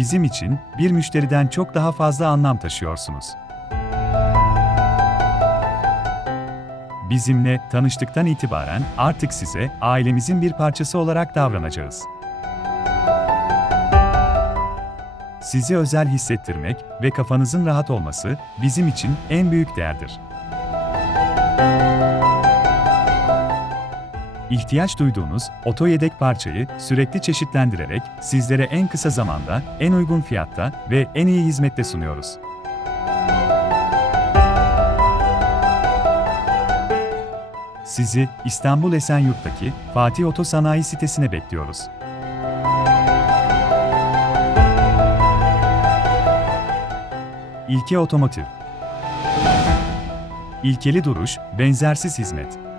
bizim için bir müşteriden çok daha fazla anlam taşıyorsunuz. Bizimle tanıştıktan itibaren artık size ailemizin bir parçası olarak davranacağız. Sizi özel hissettirmek ve kafanızın rahat olması bizim için en büyük değerdir. İhtiyaç duyduğunuz oto yedek parçayı sürekli çeşitlendirerek sizlere en kısa zamanda, en uygun fiyatta ve en iyi hizmette sunuyoruz. Sizi İstanbul Esenyurt'taki Fatih Oto Sanayi sitesine bekliyoruz. İlke Otomotiv İlkeli duruş, benzersiz hizmet.